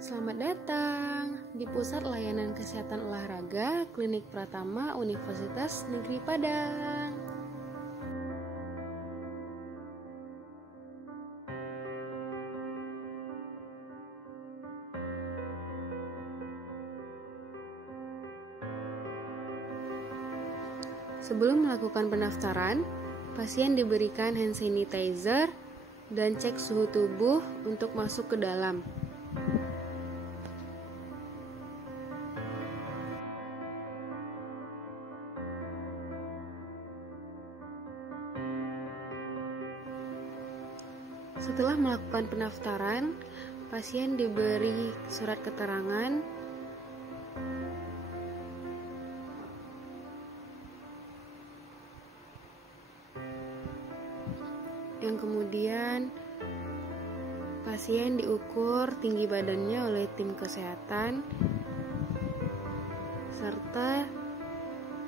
Selamat datang di Pusat Layanan Kesehatan Olahraga Klinik Pratama Universitas Negeri Padang. Sebelum melakukan pendaftaran, pasien diberikan hand sanitizer dan cek suhu tubuh untuk masuk ke dalam. Setelah melakukan pendaftaran, pasien diberi surat keterangan yang kemudian pasien diukur tinggi badannya oleh tim kesehatan serta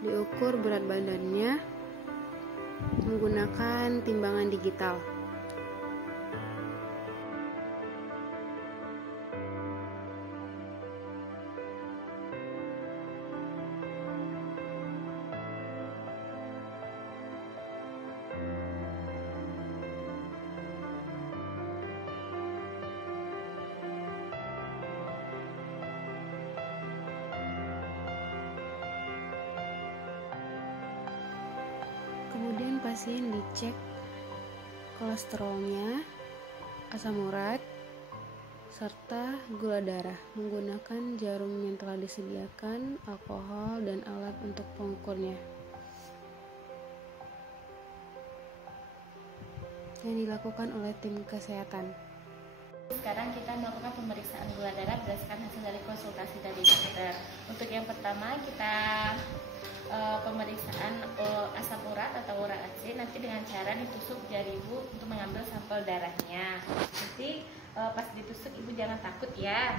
diukur berat badannya menggunakan timbangan digital. Kemudian pasien dicek kolesterolnya, asam urat, serta gula darah menggunakan jarum yang telah disediakan, alkohol, dan alat untuk pengukurnya yang dilakukan oleh tim kesehatan. Sekarang kita melakukan pemeriksaan gula darah berdasarkan hasil dari konsultasi dari dokter. Untuk yang pertama kita pemeriksaan asam urat atau urat asin nanti dengan cara ditusuk jari ibu untuk mengambil sampel darahnya. Nanti pas ditusuk ibu jangan takut ya.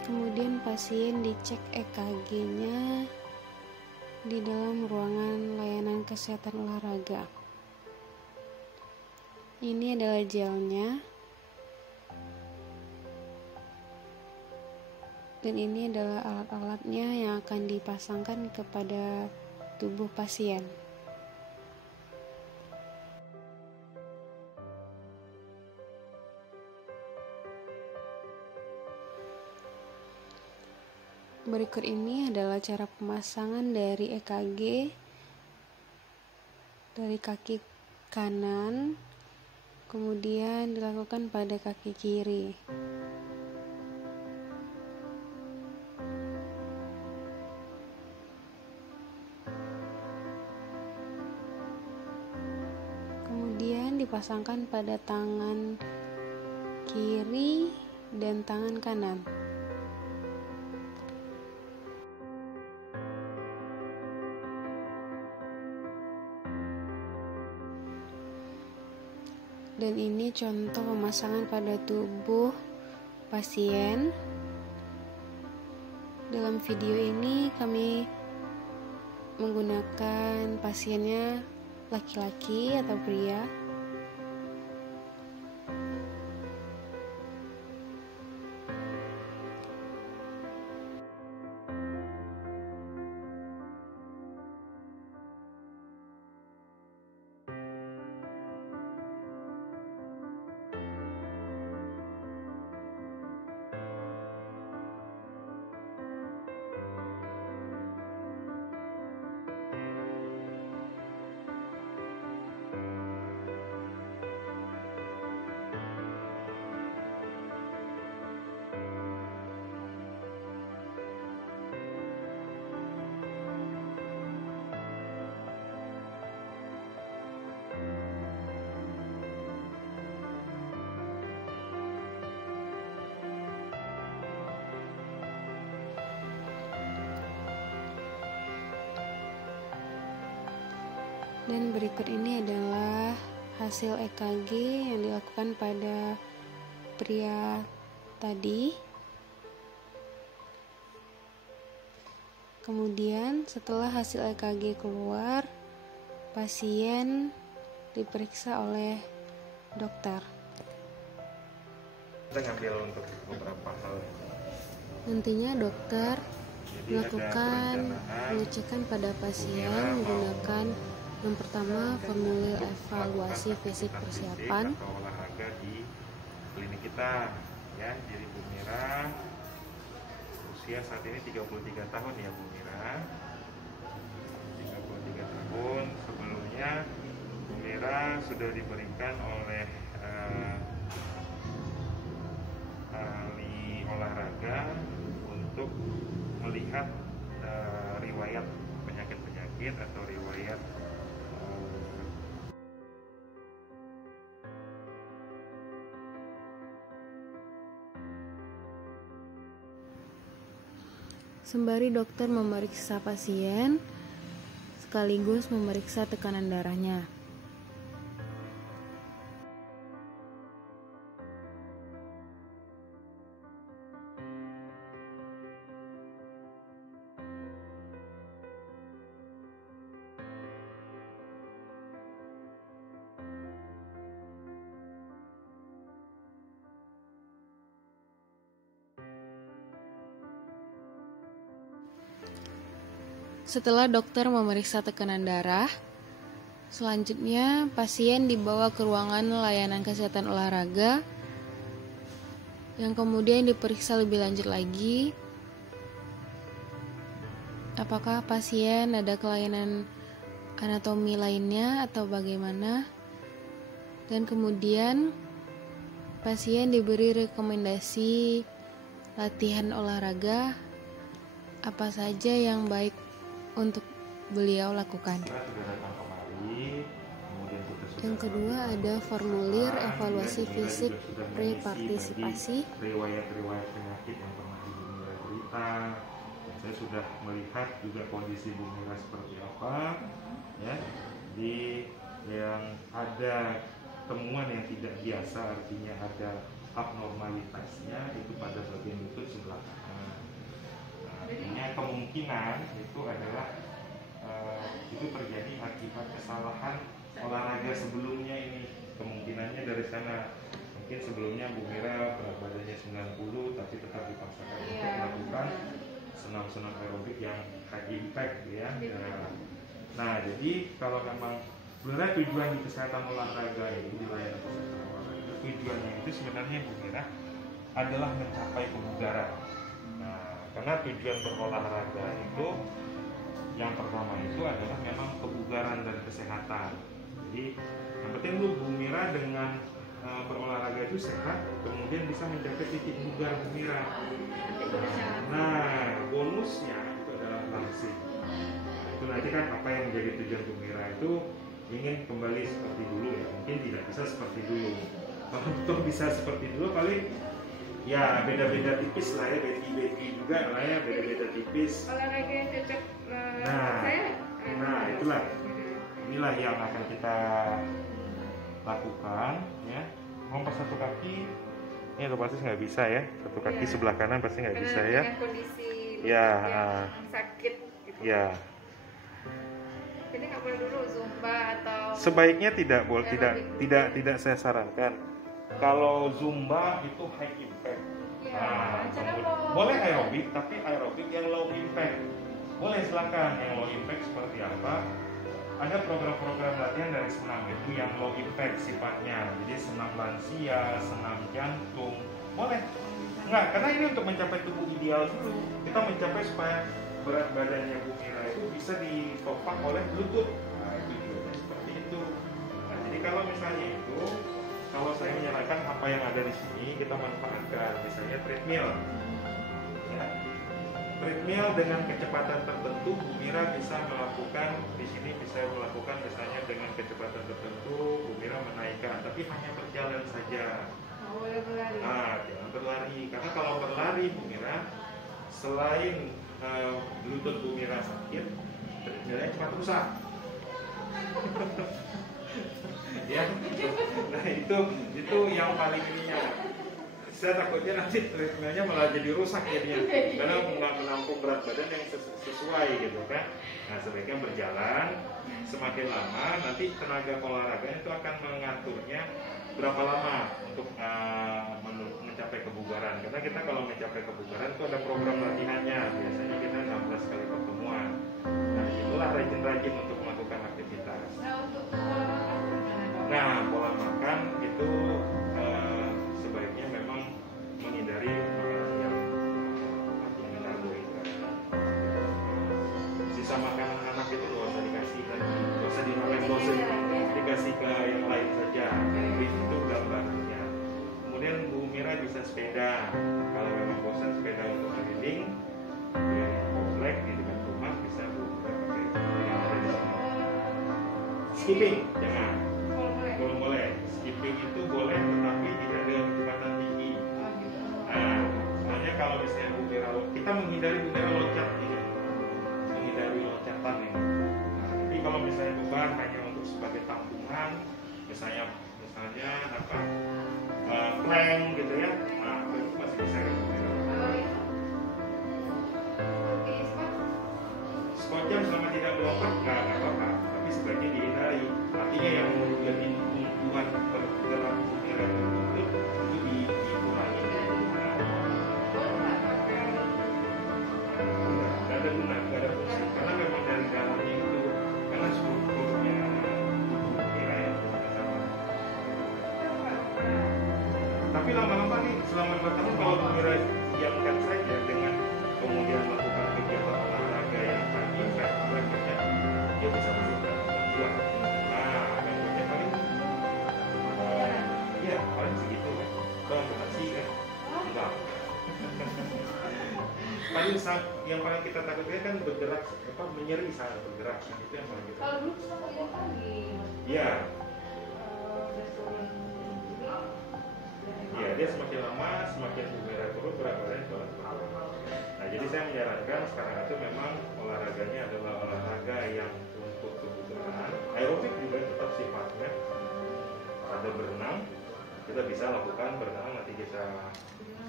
Kemudian pasien dicek EKG-nya di dalam ruangan layanan kesehatan olahraga. Ini adalah gelnya. Dan ini adalah alat-alatnya yang akan dipasangkan kepada tubuh pasien. Berikut ini adalah cara pemasangan dari EKG dari kaki kanan, kemudian dilakukan pada kaki kiri. Kemudian dipasangkan pada tangan kiri dan tangan kanan. Dan ini contoh pemasangan pada tubuh pasien. Dalam video ini kami menggunakan pasiennya laki-laki atau pria. Dan berikut ini adalah hasil EKG yang dilakukan pada pria tadi. Kemudian setelah hasil EKG keluar, pasien diperiksa oleh dokter. Kita ngambil untuk beberapa hal. Nantinya dokter melakukan pengecekan pada pasien menggunakan yang pertama, formulir evaluasi fisik persiapan. Atau olahraga di klinik kita, ya. Jadi Bu Mira usia saat ini 33 tahun ya Bu Mira. 33 tahun. Sebelumnya Bu Mira sudah diberikan oleh ahli olahraga untuk melihat riwayat penyakit-penyakit atau riwayat sembari dokter memeriksa pasien sekaligus memeriksa tekanan darahnya. Setelah dokter memeriksa tekanan darah, selanjutnya pasien dibawa ke ruangan layanan kesehatan olahraga yang kemudian diperiksa lebih lanjut lagi apakah pasien ada kelainan anatomi lainnya atau bagaimana, dan kemudian pasien diberi rekomendasi latihan olahraga apa saja yang baik untuk beliau lakukan. Yang kedua ada formulir evaluasi fisik pre-partisipasi. Riwayat-riwayat penyakit yang pernah Ibu Mira derita. Saya sudah melihat juga kondisi Bu Mira seperti apa, ya. Di yang ada temuan yang tidak biasa, artinya ada abnormalitasnya itu pada bagian lutut sebelah kanan. Artinya kemungkinan itu adalah itu terjadi akibat kesalahan olahraga sebelumnya ini. Kemungkinannya dari sana. Mungkin sebelumnya Bu Mira berat badannya 90 tapi tetap dipaksakan untuk melakukan senam-senam aerobik yang high impact ya. Nah, jadi kalau memang sebenarnya tujuan di kesehatan olahraga ini, di layanan kesehatan olahraga, tujuannya itu sebenarnya Bu Mira adalah mencapai kebugaran. Nah, karena tujuan berolahraga itu yang pertama itu adalah memang kebugaran dan kesehatan. Jadi yang penting Bu Mira dengan berolahraga itu sehat, kemudian bisa mencapai titik bugar Bu Mira. Nah, bonusnya itu adalah langsing. Itu nanti kan apa yang menjadi tujuan Bu Mira itu ingin kembali seperti dulu ya. Mungkin tidak bisa seperti dulu. Kalau untuk bisa seperti dulu paling ya beda-beda tipis lah ya, beti juga lah ya, beda-beda tipis. Olahraga yang cocok Nah, itulah. Inilah yang akan kita lakukan ya. Ngompas satu kaki, ini udah pasti nggak bisa ya, satu kaki sebelah kanan pasti nggak bisa ya. Dengan kondisi Ya, yang sakit gitu. ya. Jadi nggak boleh dulu zumba atau Sebaiknya tidak boleh, aerobik tidak saya sarankan. Kalau zumba itu high impact. Iya, Nah, cara boleh aerobik, tapi aerobik yang low impact. Boleh silakan yang low impact seperti apa? Ada program-program latihan dari senam itu yang low impact sifatnya. Jadi senam lansia, senam jantung, boleh. Enggak, karena ini untuk mencapai tubuh ideal dulu. Kita mencapai supaya berat badannya Bu Mira itu bisa ditopang oleh lutut. Nah, itu juga seperti itu. Nah, jadi kalau misalnya itu, kalau saya menyarankan apa yang ada di sini kita manfaatkan, misalnya treadmill. Ya. Treadmill dengan kecepatan tertentu, Bu Mira bisa melakukan di sini bisa melakukan misalnya dengan kecepatan tertentu, Bu Mira menaikkan, tapi hanya berjalan saja. nggak boleh berlari. Nah, jangan berlari, karena kalau berlari Bu Mira, selain lutut Bu Mira sakit, treadmillnya cepat rusak. Ya, nah itu yang paling ininya. Saya takutnya nanti treadmillnya malah jadi rusak jadinya, karena nggak menampung berat badan yang sesuai gitu kan. Nah, sebaiknya berjalan, semakin lama nanti tenaga olahraganya itu akan mengaturnya berapa lama untuk mencapai kebugaran. Karena kita kalau mencapai kebugaran itu ada program latihannya, biasanya kita 16 kali pertemuan. Nah, itulah rajin-rajin untuk melakukan aktivitas. Nah, untuk pola makan gimana, Dok? Nah, pola makan itu sebaiknya memang menghindari makanan yang karbohidrat. Sisa makanan anak itu nggak usah dikasih kan, nggak usah dimakan, nggak usah dikasih ke yang lain saja. Itu gambarannya. Kemudian Bu Mira bisa sepeda. Kalau memang bosan sepeda untuk keliling, di komplek di dekat rumah bisa Bu Mira pakai yang ada di sini. Skipping, jangan. Belum boleh. Skipping itu boleh, tetapi tidak dengan kecepatan tinggi. Oh, gitu. Nah, soalnya kalau misalnya Bu Mira, kita menghindari Bu Mira loncat gitu. Menghindari loncatan ini. Nah, jadi kalau misalnya beban hanya untuk sebagai tampungan, misalnya apa, plank gitu ya, nah itu masih bisa ya Bu Mira. Kalau itu oke, Squat jam selama tidak melompat nggak apa-apa, tapi sebaiknya dihindari. Artinya yang lebih membuat bergerak Bu Mira itu dikurangi. Nah, nggak ada guna, nggak ada fungsi, karena memang dari dalamnya itu, karena strukturnya tubuh Bu Mira yang sama. Tapi lama-lama nih selama 2 tahun kalau Bu Mira diamkan saja dengan kemudian melakukan kegiatan olahraga yang high impact, akhirnya dia bisa melakukan kuat. Nah, gangguannya paling ya paling segitu kan. Kalau berhasil kan enggak. Yang paling kita takutkan kan bergerak menyeri saat bergerak, itu yang paling kita. kalau dulu sama kerja pagi, Iya. udah turun Iya, dia semakin lama semakin Bu Mira turun berat badannya turun. Nah, jadi saya menyarankan sekarang itu memang olahraganya adalah olahraga yang untuk kebutuhan. Aerobik juga tetap sifatnya. Ada berenang, kita bisa lakukan berenang, nanti kita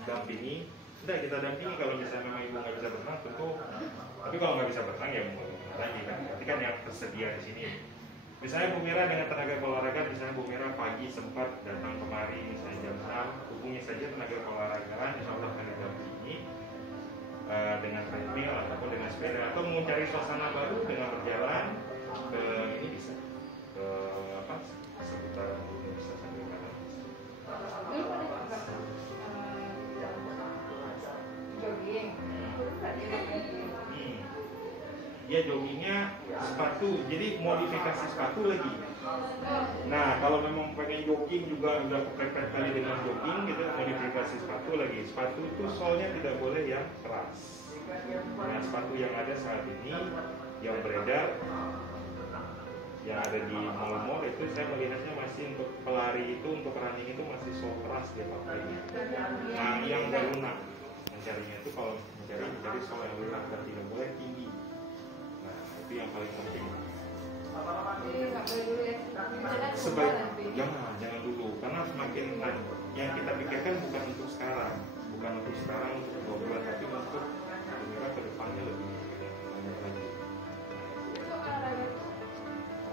dampingi. Sudah kita dampingi kalau misalnya memang ibu nggak bisa berenang tentu. Tapi kalau nggak bisa berenang ya mau lagi kan. Nanti kan yang tersedia di sini. Misalnya Bu Mira dengan tenaga olahraga, misalnya Bu Mira pagi sempat datang kemari, misalnya jam 6, hubungi saja tenaga olahragaan, insya Allah akan didampingi dengan treadmill ataupun dengan sepeda, atau mau cari suasana baru dengan berjalan ke ini bisa ke seputaran ini bisa sambil kanan. dulu pada jogging, dulu nggak jogging. Dia joggingnya sepatu, jadi modifikasi sepatu lagi. Nah, kalau memang pengen jogging juga udah kepepet kali dengan jogging, gitu modifikasi sepatu lagi. Sepatu itu solnya tidak boleh yang keras. Nah, sepatu yang ada saat ini yang beredar, yang ada di mall-mall itu saya melihatnya masih untuk pelari itu, untuk running itu masih sol keras dia pakainya. Nah, yang nggak lunak, mencarinya itu kalau mencari sol yang lunak dan tidak boleh tinggi. Itu yang paling penting. Jangan dulu, karena semakin yang kita pikirkan bukan untuk sekarang untuk 2 bulan, tapi untuk Bumira ke depannya lebih banyak lagi. Itu olahraga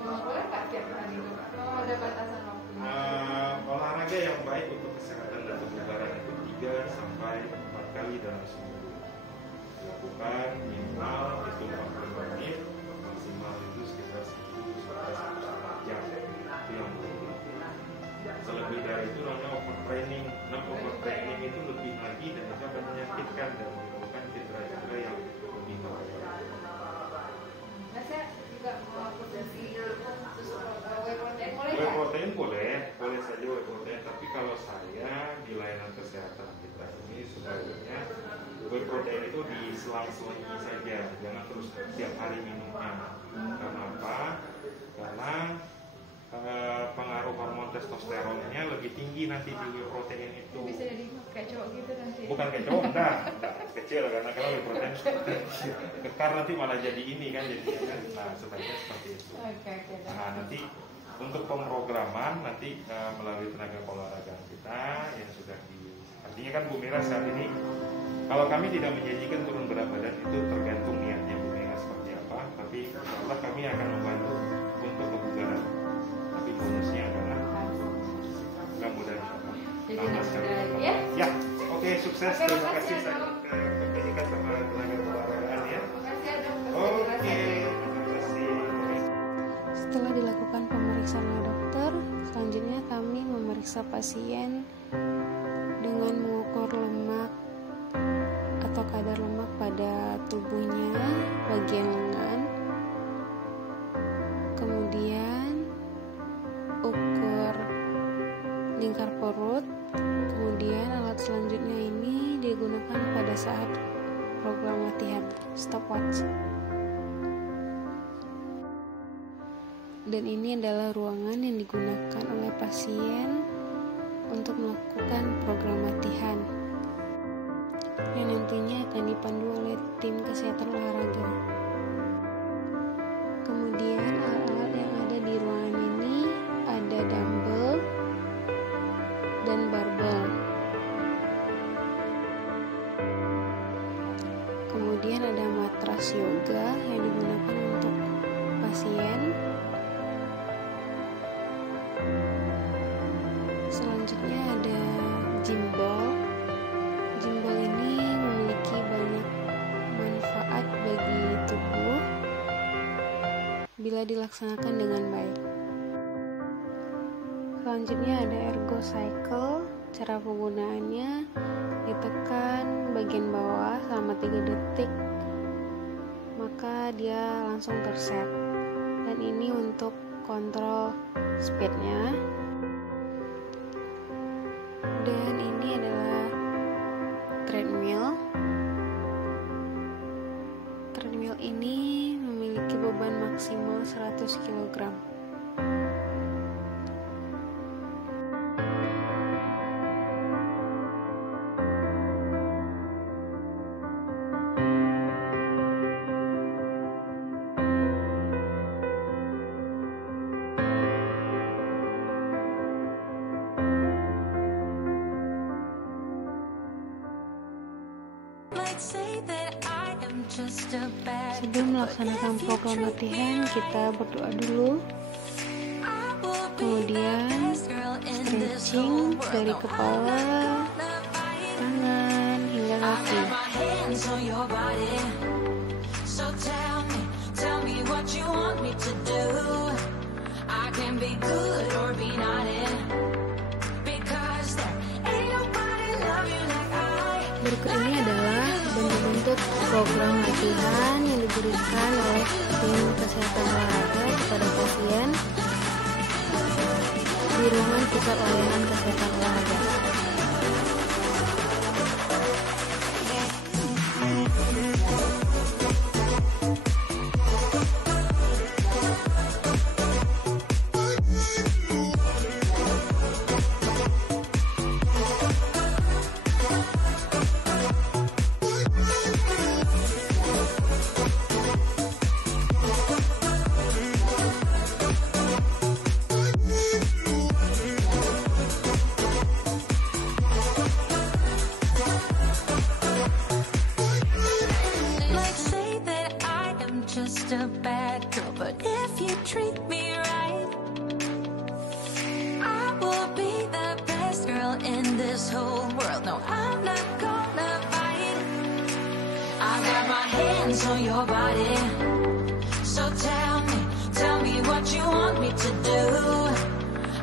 boleh nggak tiap hari itu? Oh, ada batasan waktu? Olahraga yang baik untuk kesehatan dan kebugaran itu 3 sampai 4 kali dalam seminggu. Dilakukan minimal itu 45 menit, maksimal itu sekitar 10-11 jam. Itu yang boleh. Selebih dari itu namanya overtraining. Overtraining itu lebih lagi dan itu akan menyakitkan dan menimbulkan cedera-cedera yang lebih bahaya. Saya juga mau posisi whey protein boleh Whey protein boleh saja whey protein, tapi kalau saya di layanan kesehatan kita ini sebaiknya whey protein itu diselang-selingi saja, jangan terus setiap hari minumnya. Karena apa? Karena pengaruh hormon testosteronnya lebih tinggi nanti di whey protein itu. Bisa jadi kayak cowok gitu nanti. Bukan kayak cowok, enggak kecil, karena kalau whey protein kekar nanti malah jadi ini kan jadinya kan. Nah, sebaiknya seperti itu. Nah, nanti untuk pemrograman nanti melalui tenaga olahraga kita yang sudah artinya kan Bumira saat ini kalau kami tidak menjanjikan turun berat badan, itu tergantung niatnya Bumira seperti apa, tapi insyaallah kami akan membantu untuk kebugaran. Tapi bonusnya adalah mudah-mudahan Jadi ya. Ya, oke, sukses. Terima kasih pendidikan sama tenaga olahragaan ya. Oke, terima kasih. Setelah dilakukan pemeriksaan oleh dokter, selanjutnya kami memeriksa pasien dengan mengukur lemak atau kadar lemak pada tubuhnya bagian lengan, kemudian ukur lingkar perut, kemudian alat selanjutnya ini digunakan pada saat program latihan stopwatch. Dan ini adalah ruangan yang digunakan oleh pasien untuk melakukan program latihan yang nantinya akan dipandu oleh tim kesehatan olahraga. Kemudian alat-alat yang ada di ruangan ini ada dumbbell dan barbel. Kemudian ada matras yoga yang digunakan untuk pasien. Selanjutnya ada gimbal. Gimbal ini memiliki banyak manfaat bagi tubuh bila dilaksanakan dengan baik. Selanjutnya ada ergo cycle. Cara penggunaannya ditekan bagian bawah selama 3 detik, maka dia langsung terset. Dan ini untuk kontrol speednya. Dan ini adalah treadmill. Treadmill ini memiliki beban maksimal 100 kg. Sebelum melaksanakan program latihan, kita berdoa dulu. Kemudian stretching dari kepala, tangan, hingga kaki. Berikut ini adalah bentuk-bentuk program latihan yang diberikan oleh tim kesehatan olahraga kepada pasien di ruangan pusat layanan kesehatan olahraga. hands on your body. So tell me what you want me to do.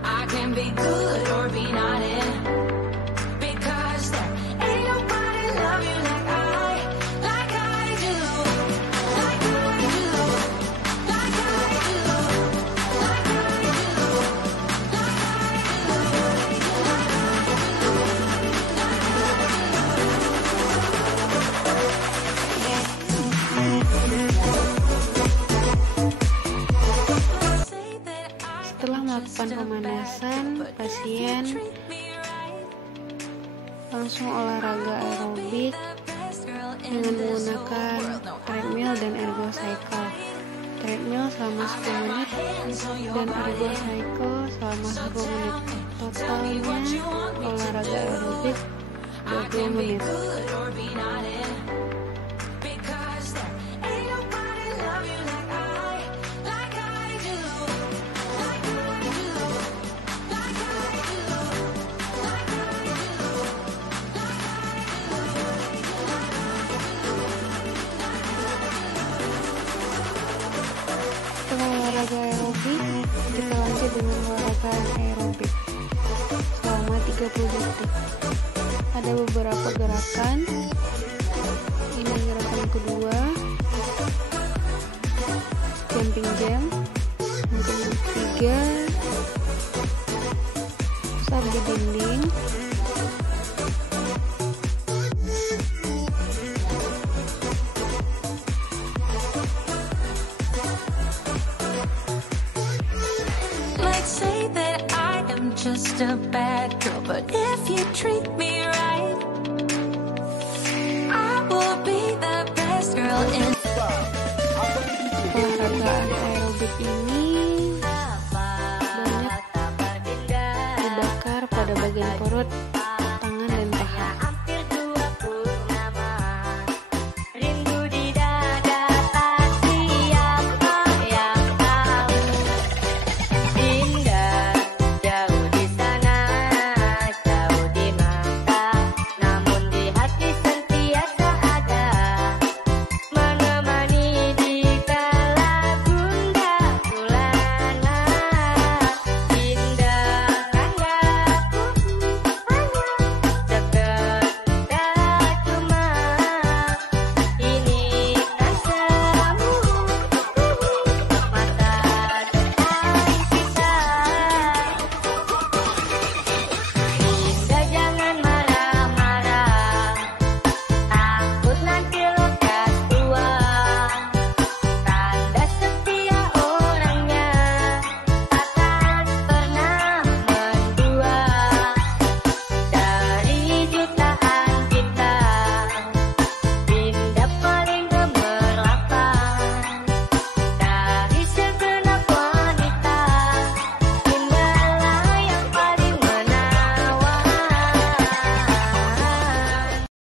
I can be good or be naughty, because there ain't nobody love you like I do, like I do, like I do, like I do, Setelah melakukan pemanasan, pasien langsung olahraga aerobik dengan menggunakan treadmill dan ergo cycle. Treadmill selama 10 menit dan ergo cycle selama 10 menit. Totalnya olahraga aerobik 20 menit. Setelah olahraga aerobik, kita lanjut dengan olahraga aerobik selama 30 detik. Ada beberapa gerakan. Ini gerakan kedua, jumping jump. Yang ketiga, pusat di dinding. Say that I am just a bad girl, but if you treat me right, I will be the best girl in. Olahraga aerobik ini banyak dibakar pada bagian perut